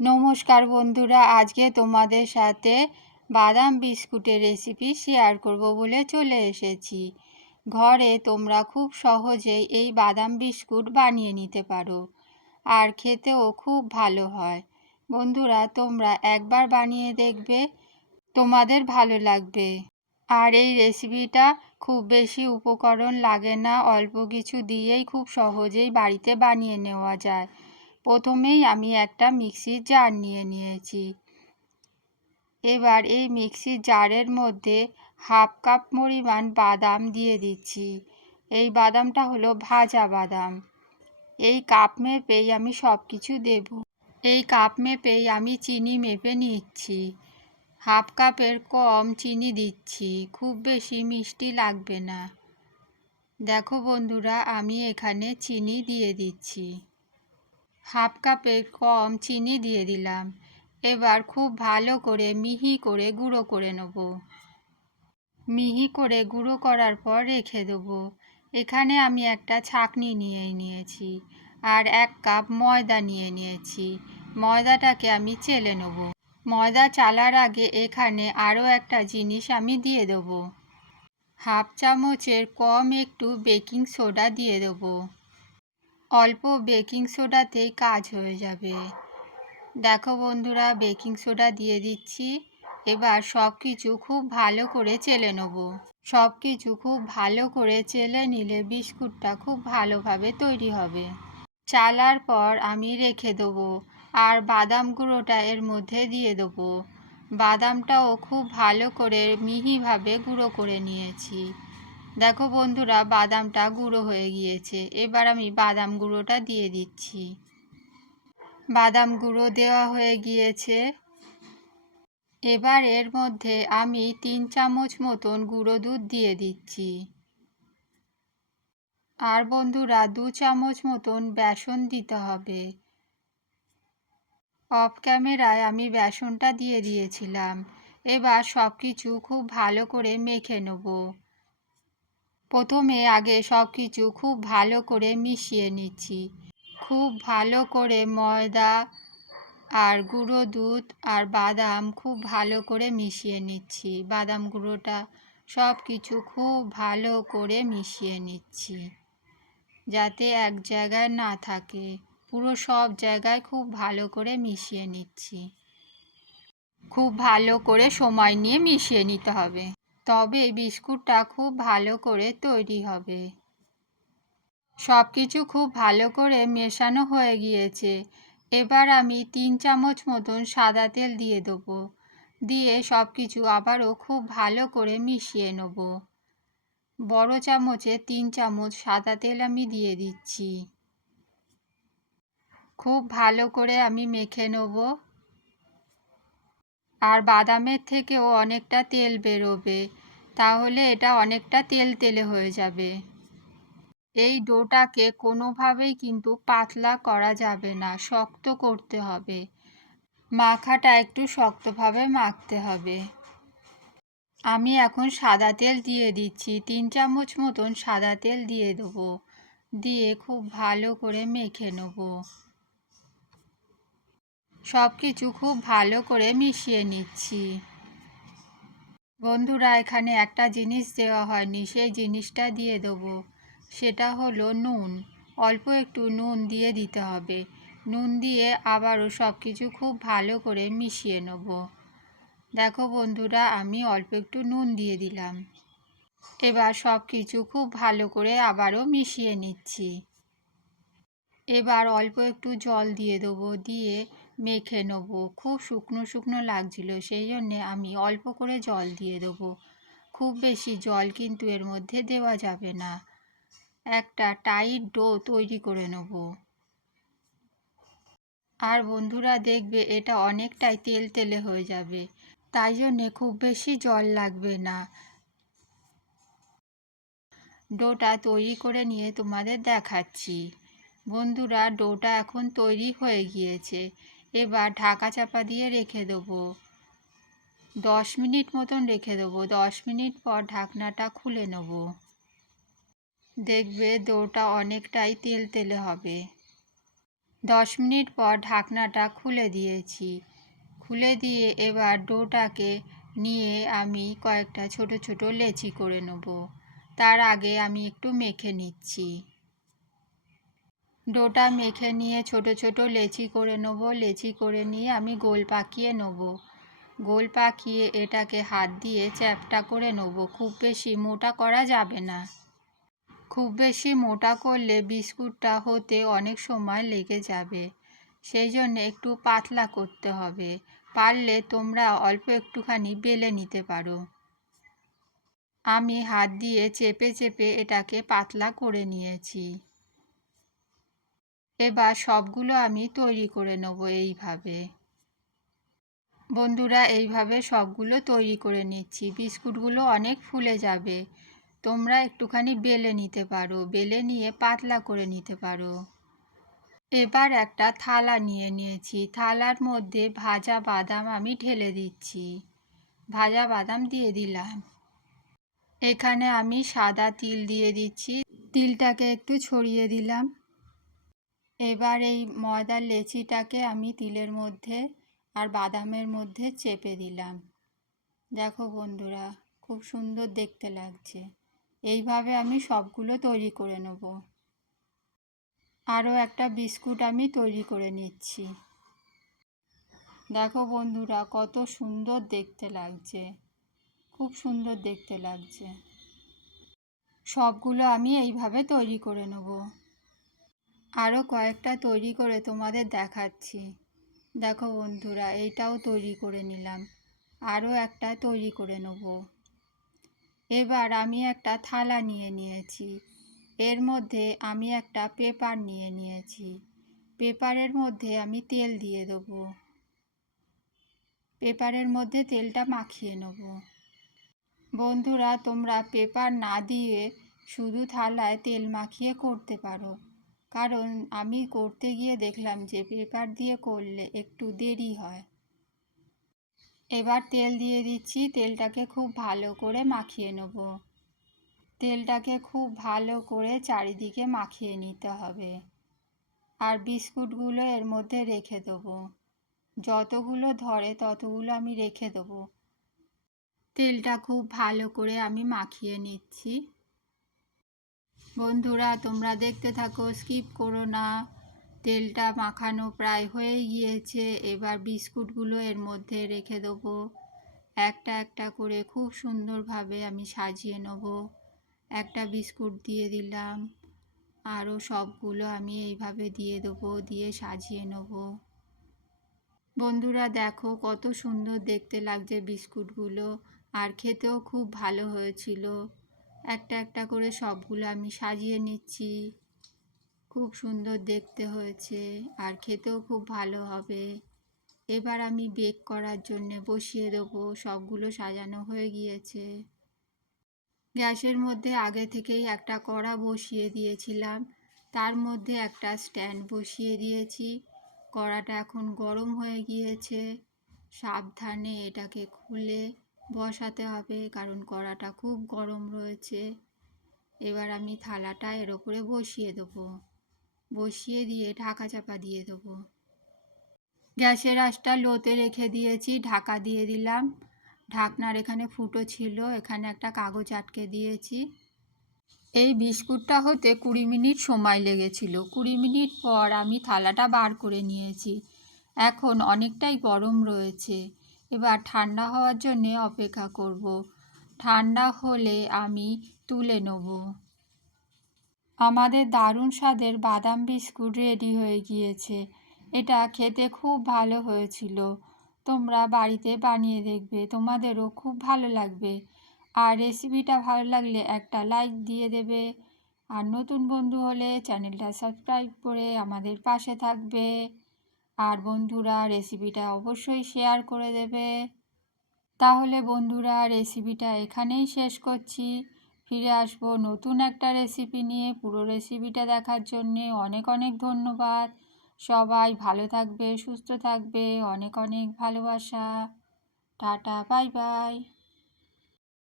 নমস্কার বন্ধুরা, আজকে তোমাদের সাথে বাদাম বিস্কুটের রেসিপি শেয়ার করব বলে চলে এসেছি। ঘরে তোমরা খুব সহজেই এই বাদাম বিস্কুট বানিয়ে নিতে পারো আর খেতেও খুব ভালো হয়। বন্ধুরা, তোমরা একবার বানিয়ে দেখবে, তোমাদের ভালো লাগবে। আর এই রেসিপিটা খুব বেশি উপকরণ লাগে না, অল্প কিছু দিয়েই খুব সহজেই বাড়িতে বানিয়ে নেওয়া যায়। প্রথমেই আমি একটা মিক্সির জার নিয়ে নিয়েছি। এবার এই মিক্সির জারের মধ্যে হাফ কাপ পরিমাণ বাদাম দিয়ে দিচ্ছি। এই বাদামটা হলো ভাজা বাদাম। এই কাপ মেপেই আমি সব কিছু দেব। এই কাপ মেপেই আমি চিনি মেপে নিচ্ছি। হাফ কাপের কম চিনি দিচ্ছি, খুব বেশি মিষ্টি লাগবে না। দেখো বন্ধুরা, আমি এখানে চিনি দিয়ে দিচ্ছি। হাফ কাপের কম চিনি দিয়ে দিলাম। এবার খুব ভালো করে মিহি করে গুঁড়ো করে নেব। মিহি করে গুঁড়ো করার পর রেখে দেবো। এখানে আমি একটা ছাকনি নিয়ে নিয়েছি আর এক কাপ ময়দা নিয়ে নিয়েছি। ময়দাটাকে আমি চেলে নেব। ময়দা চালার আগে এখানে আরও একটা জিনিস আমি দিয়ে দেবো। হাফ চামচের কম একটু বেকিং সোডা দিয়ে দেবো। অল্প বেকিং সোডাতেই কাজ হয়ে যাবে। দেখো বন্ধুরা, বেকিং সোডা দিয়ে দিচ্ছি। এবার সব কিছু খুব ভালো করে চেলে নেব। সব কিছু খুব ভালো করে চেলে নিলে বিস্কুটটা খুব ভালোভাবে তৈরি হবে। চালার পর আমি রেখে দেবো আর বাদাম গুঁড়োটা এর মধ্যে দিয়ে দেবো। বাদামটাও খুব ভালো করে মিহিভাবে গুঁড়ো করে নিয়েছি। দেখো বন্ধুরা, বাদামটা গুঁড়ো হয়ে গিয়েছে। এবার আমি বাদাম গুঁড়োটা দিয়ে দিচ্ছি। বাদাম গুঁড়ো দেওয়া হয়ে গিয়েছে। এবার এর মধ্যে আমি তিন চামচ মতন গুঁড়ো দুধ দিয়ে দিচ্ছি। আর বন্ধুরা, দু চামচ মতন বেসন দিতে হবে। অফ ক্যামেরায় আমি বেসনটা দিয়ে দিয়েছিলাম। এবার সব কিছু খুব ভালো করে মেখে নেব। প্রথমে আগে সব কিছু খুব ভালো করে মিশিয়ে নিচ্ছি। খুব ভালো করে ময়দা আর গুঁড়ো দুধ আর বাদাম খুব ভালো করে মিশিয়ে নিচ্ছি। বাদাম গুঁড়োটা সব কিছু খুব ভালো করে মিশিয়ে নিচ্ছি যাতে এক জায়গায় না থাকে। পুরো সব জায়গায় খুব ভালো করে মিশিয়ে নিচ্ছি। খুব ভালো করে সময় নিয়ে মিশিয়ে নিতে হবে। তবে বিস্কুটটা খুব ভালো করে তৈরি হবে। সব কিছু খুব ভালো করে মেশানো হয়ে গিয়েছে। এবার আমি তিন চামচ মতন সাদা তেল দিয়ে দেবো। দিয়ে সব কিছু আবারও খুব ভালো করে মিশিয়ে নেব। বড় চামচে তিন চামচ সাদা তেল আমি দিয়ে দিচ্ছি। খুব ভালো করে আমি মেখে নেব। আর বাদামের থেকেও অনেকটা তেল বেরোবে, তাহলে এটা অনেকটা তেল তেলে হয়ে যাবে। এই ডোটাকে কোনোভাবেই কিন্তু পাতলা করা যাবে না, শক্ত করতে হবে। মাখাটা একটু শক্তভাবে মাখতে হবে। আমি এখন সাদা তেল দিয়ে দিচ্ছি, তিন চামচ মতন সাদা তেল দিয়ে দেবো। দিয়ে খুব ভালো করে মেখে নেব। সব কিছু খুব ভালো করে মিশিয়ে নিচ্ছি। বন্ধুরা, এখানে একটা জিনিস দেওয়া হয়নি, সেই জিনিসটা দিয়ে দেবো। সেটা হলো নুন। অল্প একটু নুন দিয়ে দিতে হবে। নুন দিয়ে আবারও সব কিছু খুব ভালো করে মিশিয়ে নেব। দেখো বন্ধুরা, আমি অল্প একটু নুন দিয়ে দিলাম। এবার সব কিছু খুব ভালো করে আবারও মিশিয়ে নিচ্ছি। এবার অল্প একটু জল দিয়ে দেবো, দিয়ে মেখে নেব। খুব শুকনো শুকনো লাগছিল, সেই জন্যে আমি অল্প করে জল দিয়ে দেবো। খুব বেশি জল কিন্তু এর মধ্যে দেওয়া যাবে না। একটা টাইট ডো তৈরি করে নেব। আর বন্ধুরা দেখবে, এটা অনেকটাই তেল তেলে হয়ে যাবে। তাই জন্যে খুব বেশি জল লাগবে না। ডোটা তৈরি করে নিয়ে তোমাদের দেখাচ্ছি। বন্ধুরা, ডোটা এখন তৈরি হয়ে গিয়েছে। এবার ঢাকা চাপা দিয়ে রেখে দেবো। দশ মিনিট মতন রেখে দেবো। দশ মিনিট পর ঢাকনাটা খুলে নেব। দেখবে দোটা অনেকটাই তেল তেলে হবে। দশ মিনিট পর ঢাকনাটা খুলে দিয়েছি। খুলে দিয়ে এবার ডোটাকে নিয়ে আমি কয়েকটা ছোট ছোট লেচি করে নেব। তার আগে আমি একটু মেখে নিচ্ছি। ডোটা মেখে নিয়ে ছোট ছোট লেচি করে নেব। লেচি করে নিয়ে আমি গোল পাকিয়ে নেব। গোল পাকিয়ে এটাকে হাত দিয়ে চ্যাপটা করে নেব। খুব বেশি মোটা করা যাবে না। খুব বেশি মোটা করলে বিস্কুটটা হতে অনেক সময় লেগে যাবে। সেই জন্য একটু পাতলা করতে হবে। পারলে তোমরা অল্প একটুখানি বেলে নিতে পারো। আমি হাত দিয়ে চেপে চেপে এটাকে পাতলা করে নিয়েছি। এবার সবগুলো আমি তৈরি করে নেব এইভাবে। বন্ধুরা, এইভাবে সবগুলো তৈরি করে নিচ্ছি। বিস্কুটগুলো অনেক ফুলে যাবে। তোমরা একটুখানি বেলে নিতে পারো। বেলে নিয়ে পাতলা করে নিতে পারো। এবার একটা থালা নিয়ে নিয়েছি। থালার মধ্যে ভাজা বাদাম আমি ঢেলে দিচ্ছি। ভাজা বাদাম দিয়ে দিলাম। এখানে আমি সাদা তিল দিয়ে দিচ্ছি। তিলটাকে একটু ছড়িয়ে দিলাম। এবার এই ময়দার লেচিটাকে আমি তিলের মধ্যে আর বাদামের মধ্যে চেপে দিলাম। দেখো বন্ধুরা, খুব সুন্দর দেখতে লাগছে। এইভাবে আমি সবগুলো তৈরি করে নেব। আরও একটা বিস্কুট আমি তৈরি করে নিচ্ছি। দেখো বন্ধুরা, কত সুন্দর দেখতে লাগছে। খুব সুন্দর দেখতে লাগছে। সবগুলো আমি এইভাবে তৈরি করে নেব। আরও কয়েকটা তৈরি করে তোমাদের দেখাচ্ছি। দেখো বন্ধুরা, এইটাও তৈরি করে নিলাম। আরও একটা তৈরি করে নেব। এবার আমি একটা থালা নিয়ে নিয়েছি। এর মধ্যে আমি একটা পেপার নিয়ে নিয়েছি। পেপারের মধ্যে আমি তেল দিয়ে দেবো। পেপারের মধ্যে তেলটা মাখিয়ে নেব। বন্ধুরা, তোমরা পেপার না দিয়ে শুধু থালায় তেল মাখিয়ে করতে পারো। কারণ আমি করতে গিয়ে দেখলাম যে পেপার দিয়ে করলে একটু দেরি হয়। এবার তেল দিয়ে দিচ্ছি, তেলটাকে খুব ভালো করে মাখিয়ে নেব। তেলটাকে খুব ভালো করে চারিদিকে মাখিয়ে নিতে হবে। আর বিস্কুটগুলো এর মধ্যে রেখে দেবো। যতগুলো ধরে ততগুলো আমি রেখে দেবো। তেলটা খুব ভালো করে আমি মাখিয়ে নিচ্ছি। বন্ধুরা, তোমরা দেখতে থাকো, স্কিপ করো না। তেলটা মাখানো প্রায় হয়ে গিয়েছে। এবার বিস্কুটগুলো এর মধ্যে রেখে দেবো। একটা একটা করে খুব সুন্দরভাবে আমি সাজিয়ে নেব। একটা বিস্কুট দিয়ে দিলাম। আরও সবগুলো আমি এইভাবে দিয়ে দেবো, দিয়ে সাজিয়ে নেব। বন্ধুরা, দেখো কত সুন্দর দেখতে লাগছে বিস্কুটগুলো। আর খেতেও খুব ভালো হয়েছিল। একটা একটা করে সবগুলো আমি সাজিয়ে নিচ্ছি। খুব সুন্দর দেখতে হয়েছে আর খেতেও খুব ভালো হবে। এবার আমি বেক করার জন্যে বসিয়ে দেবো, সবগুলো সাজানো হয়ে গিয়েছে। গ্যাসের মধ্যে আগে থেকেই একটা কড়া বসিয়ে দিয়েছিলাম। তার মধ্যে একটা স্ট্যান্ড বসিয়ে দিয়েছি। কড়াটা এখন গরম হয়ে গিয়েছে। সাবধানে এটাকে খুলে বসাতে হবে, কারণ কড়াটা খুব গরম রয়েছে। এবার আমি থালাটা এর ওপরে বসিয়ে দেবো। বসিয়ে দিয়ে ঢাকা চাপা দিয়ে দেবো। গ্যাসের আঁচটা লোতে রেখে দিয়েছি, ঢাকা দিয়ে দিলাম। ঢাকনার এখানে ফুটো ছিল, এখানে একটা কাগজ আটকে দিয়েছি। এই বিস্কুটটা হতে কুড়ি মিনিট সময় লেগেছিল। কুড়ি মিনিট পর আমি থালাটা বার করে নিয়েছি। এখন অনেকটাই গরম রয়েছে। এবার ঠান্ডা হওয়ার জন্যে অপেক্ষা করব। ঠান্ডা হলে আমি তুলে নেব। আমাদের দারুণ স্বাদের বাদাম বিস্কুট রেডি হয়ে গিয়েছে। এটা খেতে খুব ভালো হয়েছিল। তোমরা বাড়িতে বানিয়ে দেখবে, তোমাদেরও খুব ভালো লাগবে। আর রেসিপিটা ভালো লাগলে একটা লাইক দিয়ে দেবে। আর নতুন বন্ধু হলে চ্যানেলটা সাবস্ক্রাইব করে আমাদের পাশে থাকবে। আর বন্ধুরা রেসিপিটা অবশ্যই শেয়ার করে দেবে। তাহলে বন্ধুরা রেসিপিটা এখানেই শেষ করছি। ফিরে আসব নতুন একটা রেসিপি নিয়ে পুরো রেসিপিটা দেখার জন্যে। অনেক অনেক ধন্যবাদ। সবাই ভালো থাকবে, সুস্থ থাকবে। অনেক অনেক ভালোবাসা। Tata bye bye